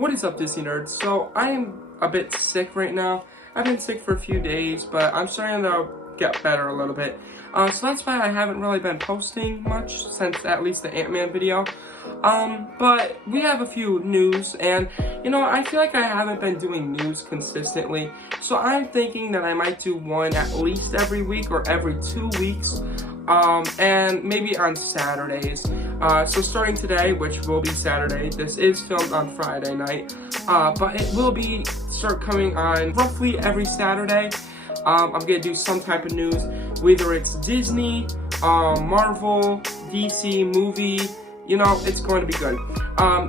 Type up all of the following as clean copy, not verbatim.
What is up, Disney nerds? So I am a bit sick right now. I've been sick for a few days, but I'm starting to get better a little bit. So that's why I haven't really been posting much since at least the Ant-Man video. But we have a few news, and you know, I feel like I haven't been doing news consistently. So I'm thinking that I might do one at least every week or every 2 weeks. And maybe on Saturdays. So starting today, which will be Saturday, this is filmed on Friday night, but it will start coming on roughly every Saturday. I'm gonna do some type of news, whether it's Disney, Marvel, DC, movie, you know, it's going to be good.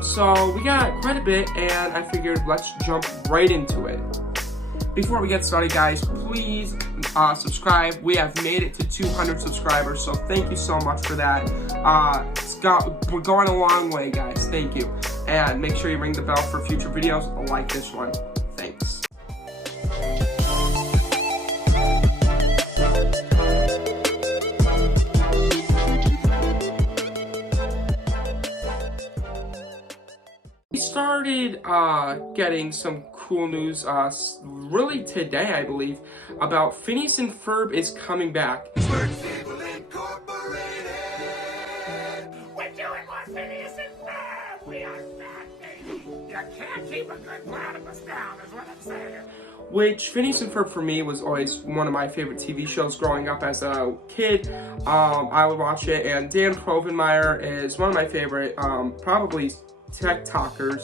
So we got quite a bit, and I figured let's jump right into it. Before we get started, guys, please subscribe. We have made it to 200 subscribers, so thank you so much for that. We're going a long way, guys. Thank you. And make sure you ring the bell for future videos like this one. Thanks. We started getting some cool news really today, I believe, about Phineas and Ferb is coming back. We're doing more Phineas and Ferb! We are back, baby! You can't keep a good platypus down, is what I'm saying. Which Phineas and Ferb for me was always one of my favorite TV shows growing up as a kid. I would watch it, and Dan Provenmeyer is one of my favorite, probably TikTokers.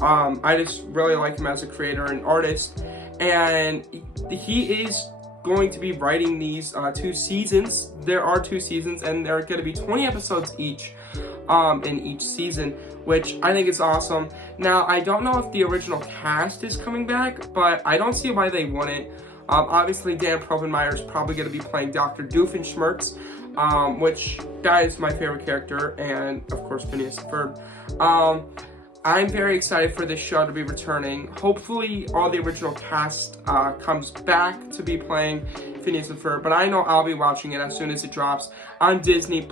I just really like him as a creator and artist, and he is going to be writing these 2 seasons. There are 2 seasons, and there are going to be 20 episodes each in each season, which I think is awesome. Now, I don't know if the original cast is coming back, but I don't see why they wouldn't. Obviously, Dan Provenmeyer is probably going to be playing Dr. Doofenshmirtz, which that is my favorite character, and of course Phineas and Ferb. I'm very excited for this show to be returning. Hopefully all the original cast comes back to be playing Phineas and Ferb, but I know I'll be watching it as soon as it drops on Disney+.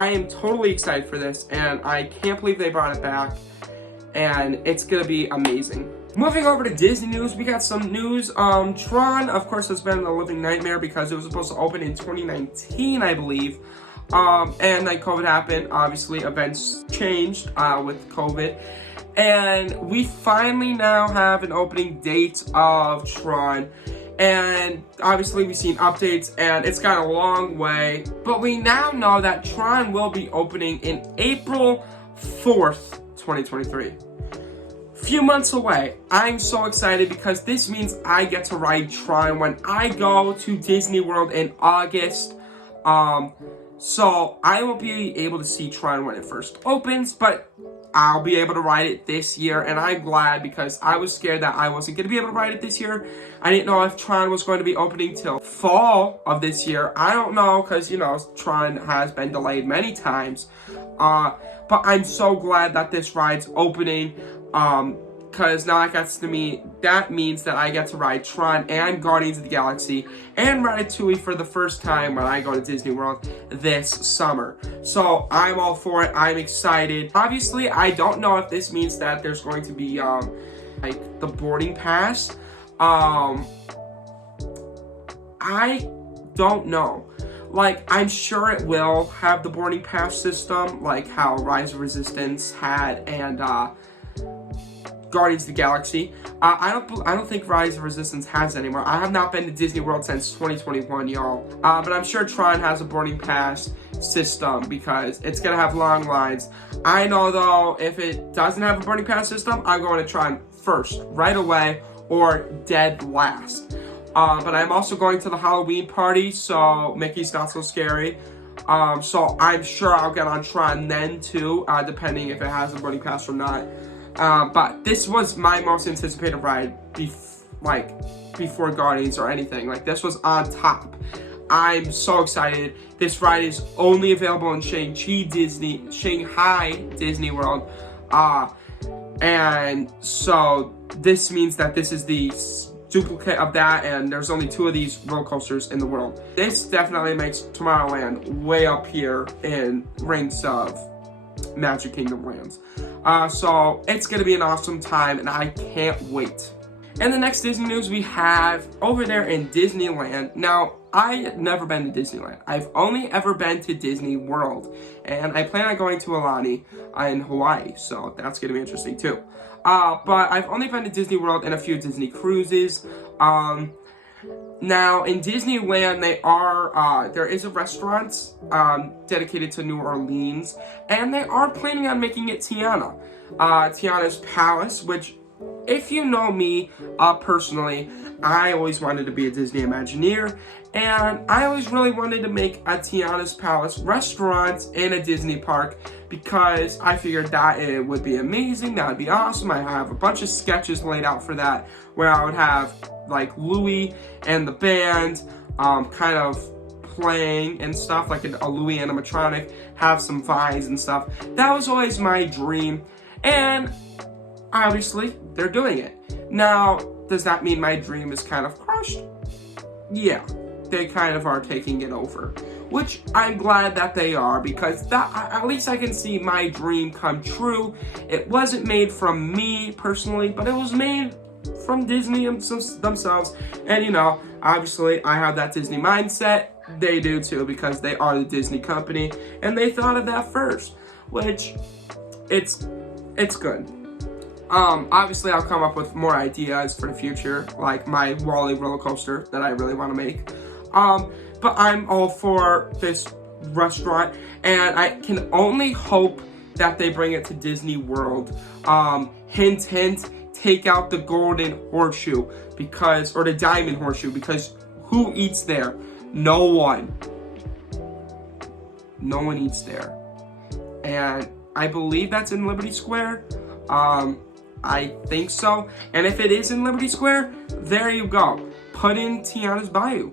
I am totally excited for this, and I can't believe they brought it back, and it's gonna be amazing. Moving over to Disney news, we got some news. Tron, of course, has been a living nightmare because it was supposed to open in 2019, I believe. And then COVID happened. Obviously, events changed with COVID. And we finally now have an opening date of Tron. And obviously, we've seen updates, and it's got a long way. But we now know that Tron will be opening in April 4th, 2023. Few months away. I'm so excited because this means I get to ride Tron when I go to Disney World in August. So I won't be able to see Tron when it first opens, but I'll be able to ride it this year, and I'm glad because I was scared that I wasn't going to be able to ride it this year. I didn't know if Tron was going to be opening till fall of this year. I don't know because, you know, Tron has been delayed many times. But I'm so glad that this ride's opening. Because now that means that I get to ride Tron and Guardians of the Galaxy and Ratatouille for the first time when I go to Disney World this summer. So I'm all for it. I'm excited. Obviously, I don't know if this means that there's going to be like the boarding pass. I don't know. Like, I'm sure it will have the boarding pass system, like how Rise of Resistance had, and Guardians of the Galaxy. I don't think Rise of Resistance has it anymore. I have not been to Disney World since 2021, y'all. But I'm sure Tron has a boarding pass system because it's gonna have long lines. I know though, if it doesn't have a boarding pass system, I'm going to Tron first, right away, or dead last. But I'm also going to the Halloween party, so Mickey's Not So Scary. So I'm sure I'll get on Tron then too, depending if it has a boarding pass or not. But this was my most anticipated ride, before Guardians or anything. Like, this was on top. I'm so excited. This ride is only available in Shanghai Disney World. And so this means that this is the duplicate of that, and there's only 2 of these roller coasters in the world. This definitely makes Tomorrowland way up here in ranks of Magic Kingdom lands. So it's going to be an awesome time, and I can't wait. And the next Disney news we have over there in Disneyland. Now, I've never been to Disneyland. I've only ever been to Disney World. And I plan on going to Aulani in Hawaii. So that's going to be interesting too. But I've only been to Disney World and a few Disney cruises. Now, in Disneyland, there is a restaurant dedicated to New Orleans. And they are planning on making it Tiana's Palace, which, if you know me personally, I always wanted to be a Disney Imagineer, and I always really wanted to make a Tiana's Palace restaurant in a Disney park because I figured that it would be amazing, that would be awesome. I have a bunch of sketches laid out for that where I would have like Louis and the band kind of playing and stuff, like a Louis animatronic, have some vines and stuff. That was always my dream, and obviously, they're doing it. Now, does that mean my dream is kind of crushed? Yeah, they kind of are taking it over. Which I'm glad that they are, because that at least I can see my dream come true. It wasn't made from me personally, but it was made from Disney themselves. And you know, obviously I have that Disney mindset. They do too, because they are the Disney company and they thought of that first, which it's good. Obviously I'll come up with more ideas for the future, like my Wall-E roller coaster that I really want to make. But I'm all for this restaurant, and I can only hope that they bring it to Disney World. Hint, hint, take out the golden horseshoe, or the diamond horseshoe, because who eats there? No one. No one eats there. And I believe that's in Liberty Square. I think so. And if it is in Liberty Square, there you go. Put in Tiana's Bayou.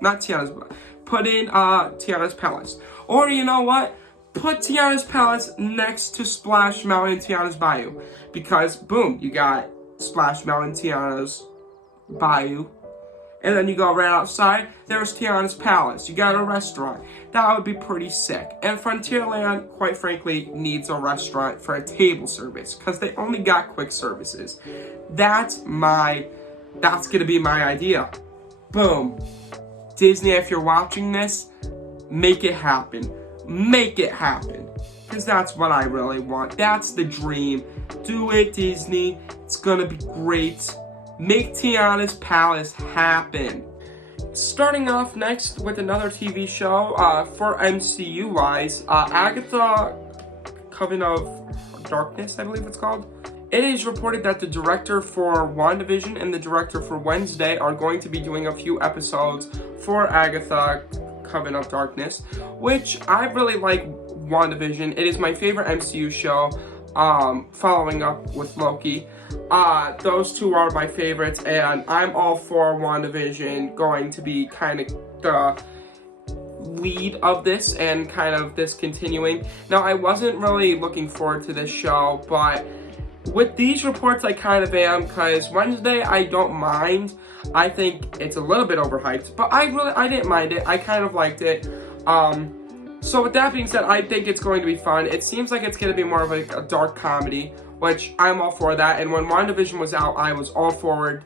Not Tiana's Bayou. Put in Tiana's Palace. Or you know what? Put Tiana's Palace next to Splash Mountain and Tiana's Bayou. Because, boom, you got Splash Mountain, Tiana's Bayou. And then you go right outside, there's Tiana's Palace. You got a restaurant. That would be pretty sick. And Frontierland, quite frankly, needs a restaurant for a table service, because they only got quick services. That's gonna be my idea. Boom. Disney, if you're watching this, make it happen. Make it happen. Because that's what I really want. That's the dream. Do it, Disney. It's gonna be great. Make Tiana's Palace happen. Starting off next with another TV show for MCU-wise, Agatha, Coven of Darkness, I believe it's called. It is reported that the director for WandaVision and the director for Wednesday are going to be doing a few episodes for Agatha, Coven of Darkness, which I really like WandaVision. It is my favorite MCU show, following up with Loki. Those two are my favorites, and I'm all for WandaVision going to be kind of the lead of this and kind of this continuing. Now, I wasn't really looking forward to this show, but with these reports I kind of am, because Wednesday I don't mind. I think it's a little bit overhyped, but I didn't mind it. I kind of liked it. So with that being said, I think it's going to be fun. It seems like it's going to be more of a dark comedy, which I'm all for that. And when WandaVision was out, I was all for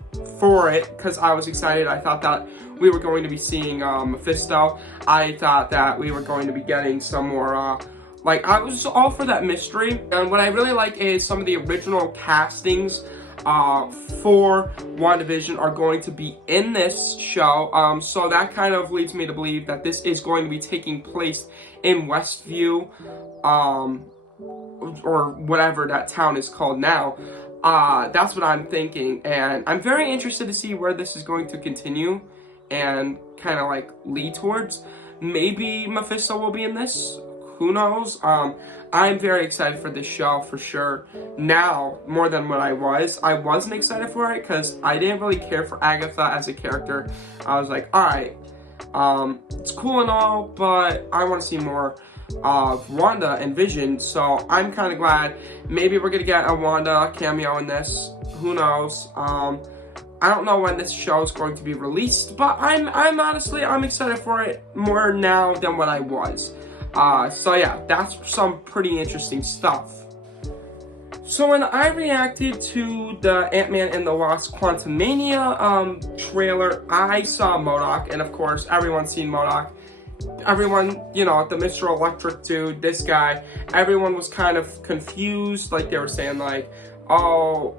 it, because I was excited. I thought that we were going to be seeing Mephisto. I thought that we were going to be getting some more, I was all for that mystery. And what I really like is some of the original castings for WandaVision are going to be in this show. So that kind of leads me to believe that this is going to be taking place in Westview, or whatever that town is called now. That's what I'm thinking, and I'm very interested to see where this is going to continue and kind of lead towards. Maybe Mephisto will be in this. Who knows? I'm very excited for this show for sure. Now, more than what I wasn't excited for it because I didn't really care for Agatha as a character. I was like, alright, it's cool and all, but I want to see more of Wanda and Vision, so I'm kind of glad. Maybe we're gonna get a Wanda cameo in this. Who knows? I don't know when this show is going to be released, but I'm honestly excited for it more now than what I was. So yeah, that's some pretty interesting stuff. So when I reacted to the Ant-Man and the Wasp Quantumania trailer, I saw MODOK, and of course, everyone's seen MODOK. Everyone, you know, the Mr. Electric dude, this guy, everyone was kind of confused. Like, they were saying, like, oh,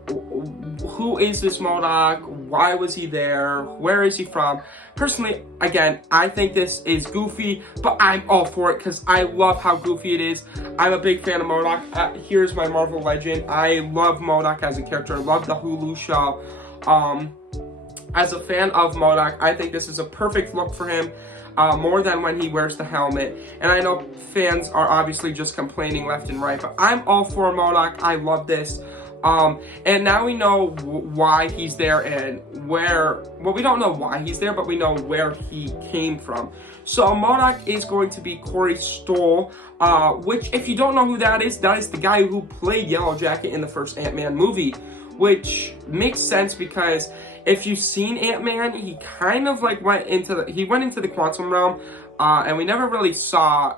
who is this MODOK? Why was he there? Where is he from? Personally, again, I think this is goofy, but I'm all for it because I love how goofy it is. I'm a big fan of MODOK. Here's my Marvel legend. I love MODOK as a character. I love the Hulu show. As a fan of MODOK, I think this is a perfect look for him. More than when he wears the helmet. And I know fans are obviously just complaining left and right, but I'm all for MODOK. I love this. And now we know why he's there and where, well, we don't know why he's there, but we know where he came from. So MODOK is going to be Corey Stoll, which, if you don't know who that is the guy who played Yellow Jacket in the first Ant-Man movie, which makes sense because if you've seen Ant-Man, he kind of like went into the quantum realm, and we never really saw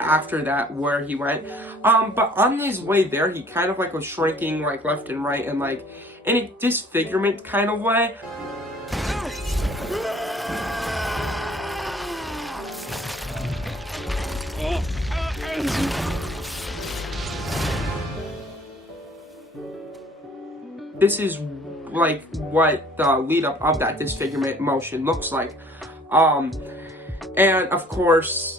after that where he went. But on his way there, he kind of like was shrinking like left and right and like in a disfigurement kind of way. This is like what the lead up of that disfigurement motion looks like. And of course,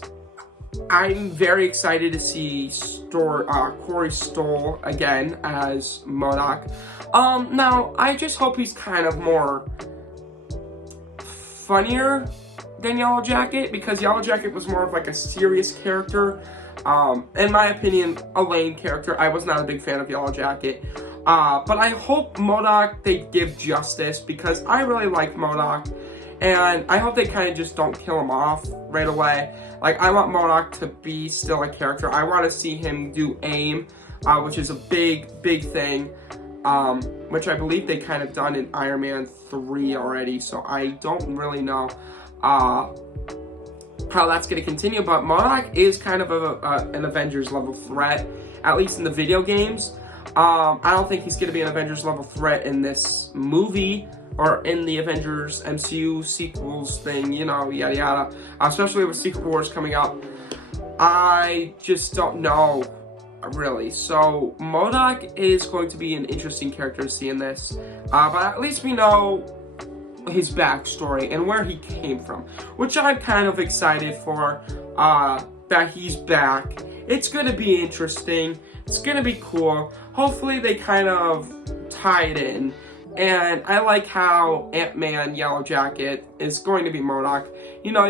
I'm very excited to see Corey Stoll again as MODOK. Now, I just hope he's kind of more funnier than Yellow Jacket, because Yellow Jacket was more of like a serious character. In my opinion, a lame character. I was not a big fan of Yellow Jacket. But I hope MODOK, they give justice, because I really like MODOK. And I hope they kind of just don't kill him off right away. Like, I want MODOK to be still a character. I want to see him do AIM, which is a big thing, which I believe they kind of done in Iron Man 3 already. So I don't really know how that's going to continue. But MODOK is kind of an Avengers level threat, at least in the video games. I don't think he's going to be an Avengers level threat in this movie, or in the Avengers MCU sequels thing, you know, yada yada. Especially with Secret Wars coming out. I just don't know, really. So, MODOK is going to be an interesting character to see in this. But at least we know his backstory and where he came from, which I'm kind of excited for, that he's back. It's going to be interesting. It's going to be cool. Hopefully they kind of tie it in. And I like how Ant-Man Yellow Jacket is going to be MODOK. You know,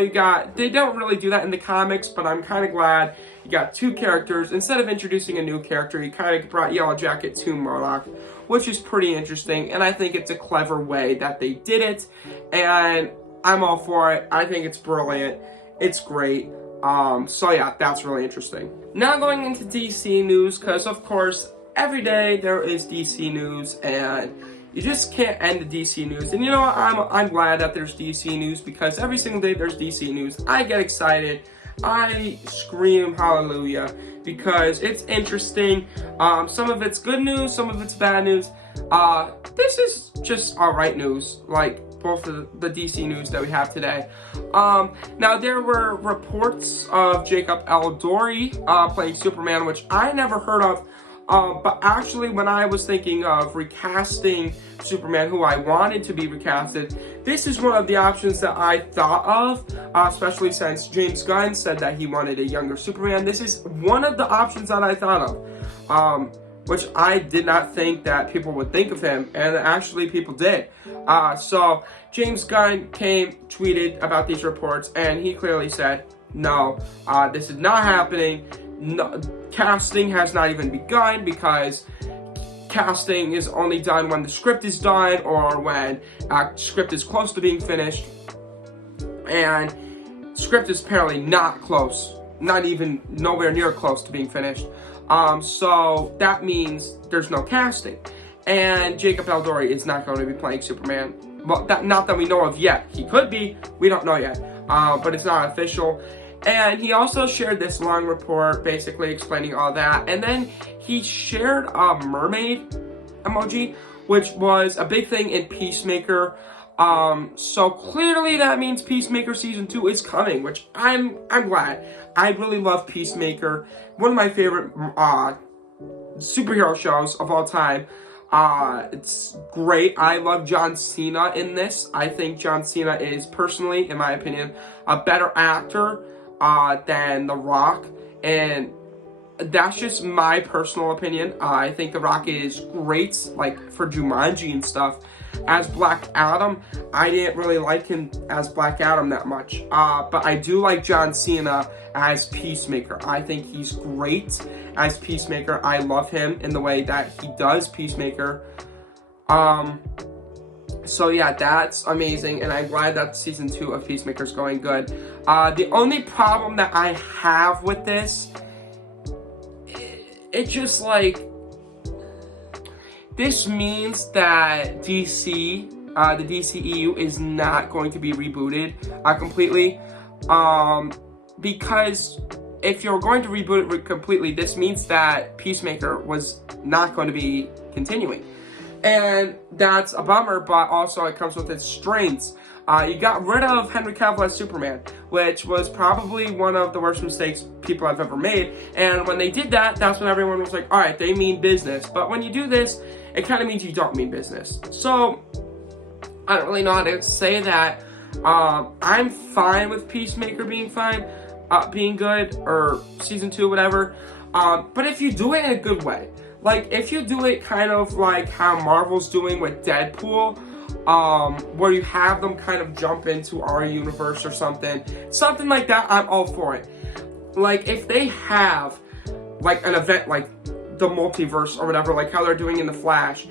they don't really do that in the comics, but I'm kind of glad you got two characters. Instead of introducing a new character, you kind of brought Yellow Jacket to MODOK, which is pretty interesting. And I think it's a clever way that they did it. And I'm all for it. I think it's brilliant. It's great. So yeah, that's really interesting. Now going into DC news, because of course, every day there is DC news, and you just can't end the DC news. And you know what? I'm glad that there's DC news, because every single day there's DC news. I get excited. I scream hallelujah, because it's interesting. Some of it's good news, some of it's bad news. This is just alright news, like both of the DC news that we have today. Now there were reports of Jacob Elordi playing Superman, which I never heard of. But actually, when I was thinking of recasting Superman, who I wanted to be recasted, this is one of the options that I thought of, especially since James Gunn said that he wanted a younger Superman. This is one of the options that I thought of, which I did not think that people would think of him, and actually people did. So James Gunn tweeted about these reports, and he clearly said, no, this is not happening. No, casting has not even begun, because casting is only done when the script is done, or when script is close to being finished, and script is apparently not close, not even nowhere near close to being finished. So that means there's no casting, and Jacob Elordi is not going to be playing Superman. Well, not that we know of yet. He could be, we don't know yet, but it's not official. And he also shared this long report basically explaining all that. And then he shared a mermaid emoji, which was a big thing in Peacemaker. So clearly that means Peacemaker Season 2 is coming, which I'm glad. I really love Peacemaker. One of my favorite superhero shows of all time. It's great. I love John Cena in this. I think John Cena is, personally, in my opinion, a better actor than The Rock. And that's just my personal opinion. I think The Rock is great, like, for Jumanji and stuff. As Black Adam, I didn't really like him as Black Adam that much. But I do like John Cena as Peacemaker. I think he's great as Peacemaker. I love him in the way that he does Peacemaker. So yeah, that's amazing, and I'm glad that Season 2 of Peacemaker is going good. The only problem that I have with this, it's just like, this means that DC, the DCEU is not going to be rebooted completely. Because if you're going to reboot it completely, this means that Peacemaker was not going to be continuing. And that's a bummer, but also it comes with its strengths. You got rid of Henry Cavill as Superman, which was probably one of the worst mistakes people have ever made. And when they did that, that's when everyone was like, alright, they mean business. But when you do this, it kind of means you don't mean business. So, I don't really know how to say that. I'm fine with Peacemaker being fine, being good, or Season 2, whatever. But if you do it in a good way, like, if you do it kind of like how Marvel's doing with Deadpool, where you have them kind of jump into our universe or something like that, I'm all for it. Like, if they have, like, an event like the multiverse or whatever, like how they're doing in The Flash,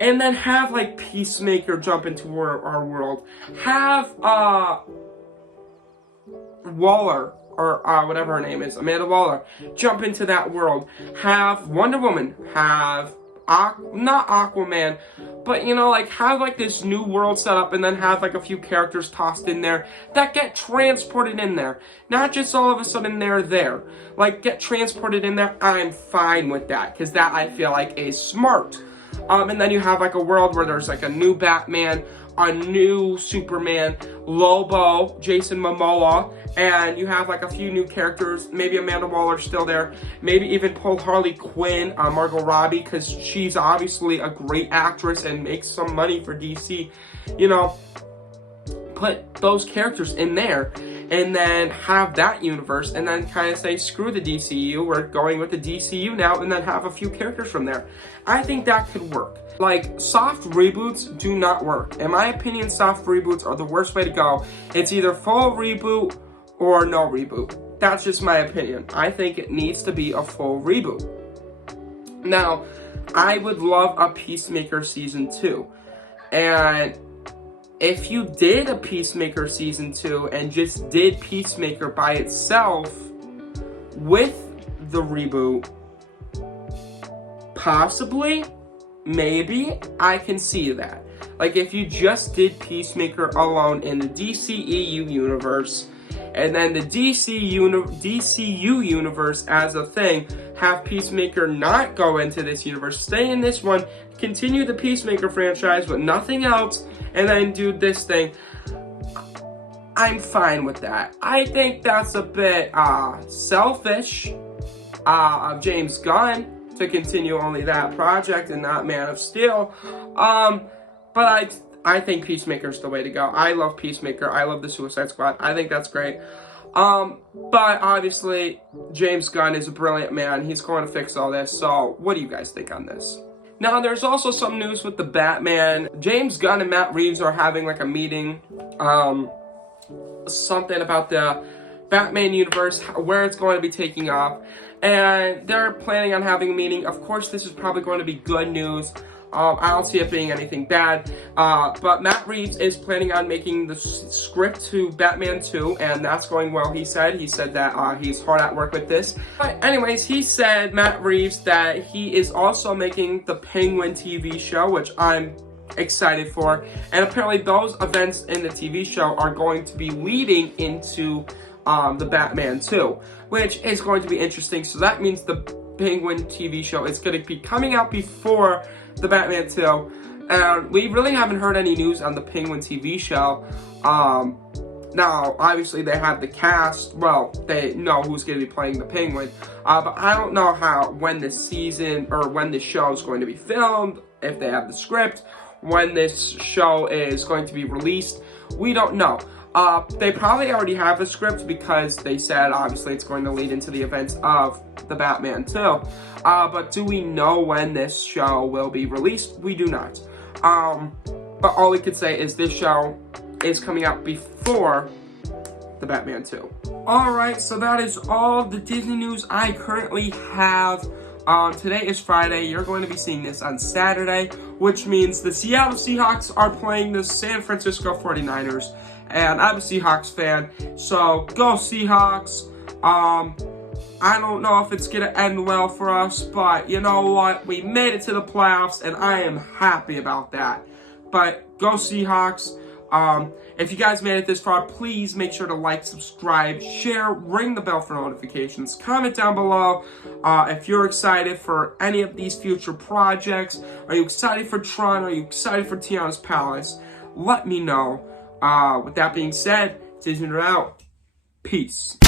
and then have, like, Peacemaker jump into our world, have, Waller, or whatever her name is, Amanda Waller, jump into that world, have Wonder Woman, have not Aquaman, but, you know, like, have, like, this new world set up, and then have, like, a few characters tossed in there that get transported in there. Not just all of a sudden they're there. Like, get transported in there, I'm fine with that, because that, I feel like, is smart. And then you have, like, a world where there's, like, a new Batman, a new Superman, Lobo, Jason Momoa, and you have, like, a few new characters. Maybe Amanda Waller's still there. Maybe even pull Harley Quinn, Margot Robbie, because she's obviously a great actress and makes some money for DC. You know, put those characters in there, and then have that universe, and then kind of say, screw the DCU, we're going with the DCU now, and then have a few characters from there. I think that could work. Like, soft reboots do not work. In my opinion, soft reboots are the worst way to go. It's either full reboot or no reboot. That's just my opinion. I think it needs to be a full reboot. Now, I would love a Peacemaker Season 2. And if you did a Peacemaker Season 2 and just did Peacemaker by itself with the reboot, possibly, maybe, I can see that. Like, if you just did Peacemaker alone in the DCEU universe, and then the DCU universe as a thing, have Peacemaker not go into this universe, stay in this one, continue the Peacemaker franchise with nothing else, and then do this thing, I'm fine with that. I think that's a bit selfish of James Gunn to continue only that project and not Man of Steel. But I think Peacemaker's the way to go. I love Peacemaker. I love the Suicide Squad. I think that's great. But obviously, James Gunn is a brilliant man. He's going to fix all this. So, what do you guys think on this? Now, there's also some news with the Batman. James Gunn and Matt Reeves are having, like, a meeting. Something about the Batman universe, where it's going to be taking off. And they're planning on having a meeting. Of course, this is probably going to be good news. I don't see it being anything bad, but Matt Reeves is planning on making the script to Batman 2, and that's going well, he said. He said that he's hard at work with this. But anyways, he said, Matt Reeves, that he is also making the Penguin TV show, which I'm excited for. And apparently those events in the TV show are going to be leading into the Batman 2, which is going to be interesting. So that means the Penguin TV show is going to be coming out before the Batman 2. And we really haven't heard any news on the Penguin TV show. Now, obviously, they have the cast. Well, they know who's going to be playing the Penguin. But I don't know when this season, or when this show is going to be filmed, if they have the script, when this show is going to be released. We don't know. They probably already have a script because they said, obviously, it's going to lead into the events of the Batman 2. But do we know when this show will be released? We do not. But all we could say is this show is coming out before the Batman 2. Alright, so that is all the Disney news I currently have. Today is Friday. You're going to be seeing this on Saturday, which means the Seattle Seahawks are playing the San Francisco 49ers. And I'm a Seahawks fan, so go Seahawks. I don't know if it's going to end well for us, but you know what? We made it to the playoffs, and I am happy about that. But go Seahawks. If you guys made it this far, please make sure to like, subscribe, share, ring the bell for notifications. Comment down below if you're excited for any of these future projects. Are you excited for Tron? Are you excited for Tianas Palace? Let me know. With that being said, Disney out. Peace.